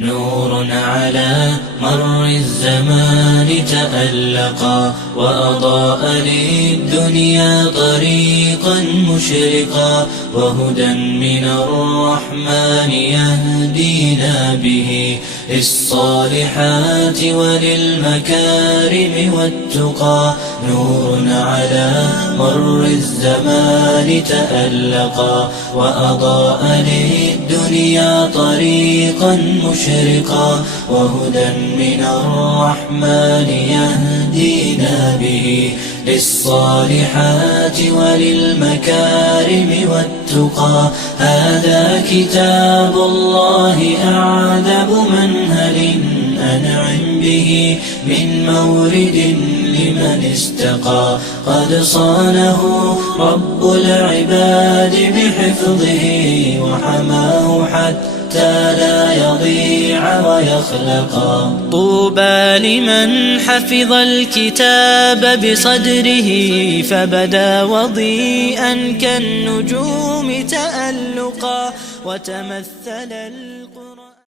نور على مر الزمان تألقا وأضاء للدنيا طريقا مشرقا، وهدى من الرحمن يهدينا به للصالحات وللمكارم والتقى. نور على مر الزمان تألقا وأضاء للدنيا طريقا مشرقا، وهدى من الرحمن يهدينا به للصالحات وللمكارم والتقى. هذا كتاب الله أعذب منهل أنعم به من مورد لمن استقى. قد صانه رب العباد بحفظه وحماه حتى لا يضيع ويخلقا. طوبى لمن حفظ الكتاب بصدره فبدا وضيئا كالنجوم تألقا، وتمثل القرآن